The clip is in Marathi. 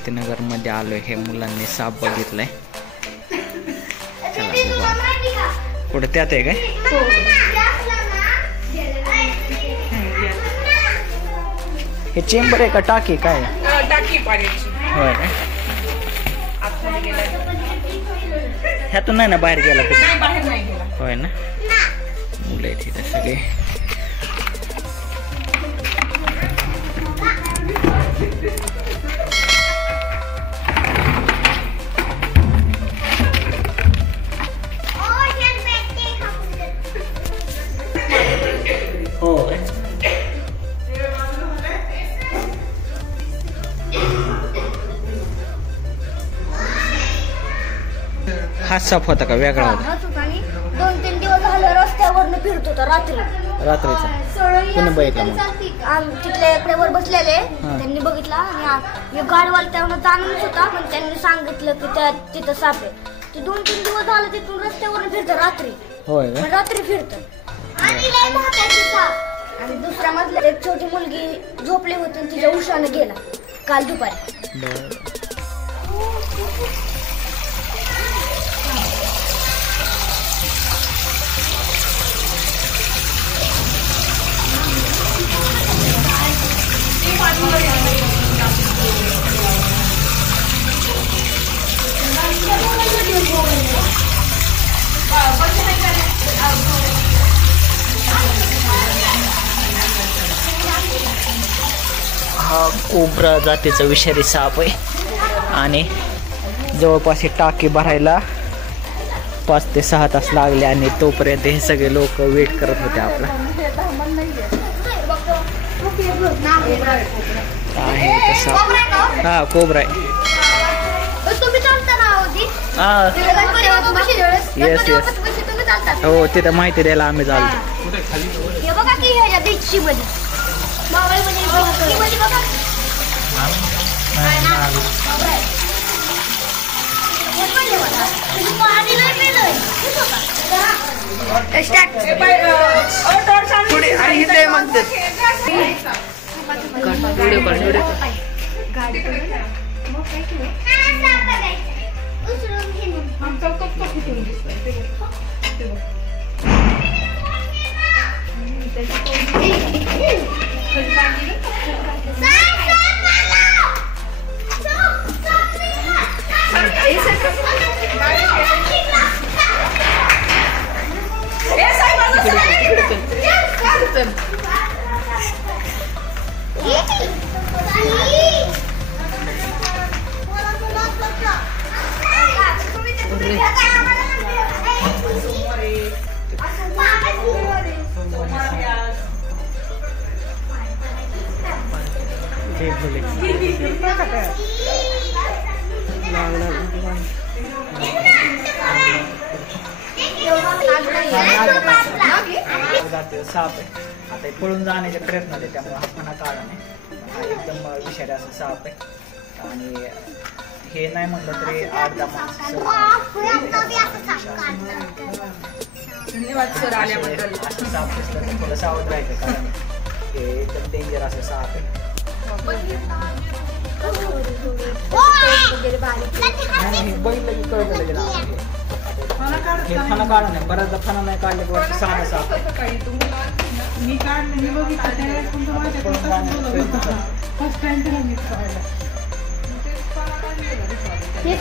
क्रांतीनगर मध्ये आलोय. हे मुलांनी साप बघितलाय. चला बघू. कुठे त्यात आहे काय? हे चेंबर आहे का टाकी काय? टाकी पाण्याची. होय काय? ह्यातून नाही ना बाहेर गेला कुठे? बाहेर नाही गेला. होय ना. मुलं आहेत इथे सगळे. हो हा साप होता का वेगळा होता? 2-3 दिवस झालं रस्त्यावरनं फिरत होता रात्रीचा. कोणी बघितला मग? तिथले वर बसलेले त्यांनी बघितला आणि गाडीवाला त्यांना जाणूनच होता, पण त्यांनी सांगितलं की त्या तिथं साप आहे. ते 2-3 दिवस झालं तिथून रस्त्यावरून फिरतं रात्री. होय का? रात्री फिरतं. आणि दुसऱ्या मधल्या एक छोटी मुलगी झोपली होती, तिच्या उशाने गेला काल दुपारी. हा कोब्रा जातीचा विषारी साप आहे आणि जवळपास ही टाकी भरायला 5 ते 6 तास लागले आणि तोपर्यंत हे सगळे लोक वेट करत होते आपला. आहे साप. हा कोब्रा आहे. Yes yes. हो तिथं माहिती द्यायला आम्ही चालतो. साप आहे. आता पळून जाण्याचे प्रयत्न आहे, त्यामुळे हा फणा काढा नाही. हा एकदम विषारी असं साप आहे आणि हे नाही म्हटलं तरी 8-10 माणसं धन्यवाद सर आल्याबद्दल. असं साप दिसलं तर थोडं सावध राहायचं, कारण हे एकदम डेंजर असं साप आहे. बघितलं की कळतं लगेच हे फणा काढा नाही. बऱ्याचदा फणा नाही काढले की वाटतं साधं साप आहे. मी काढलं, मी बघितलं त्यावेळेस पण फर्स्ट टाइम त्याला मीच काढला. हे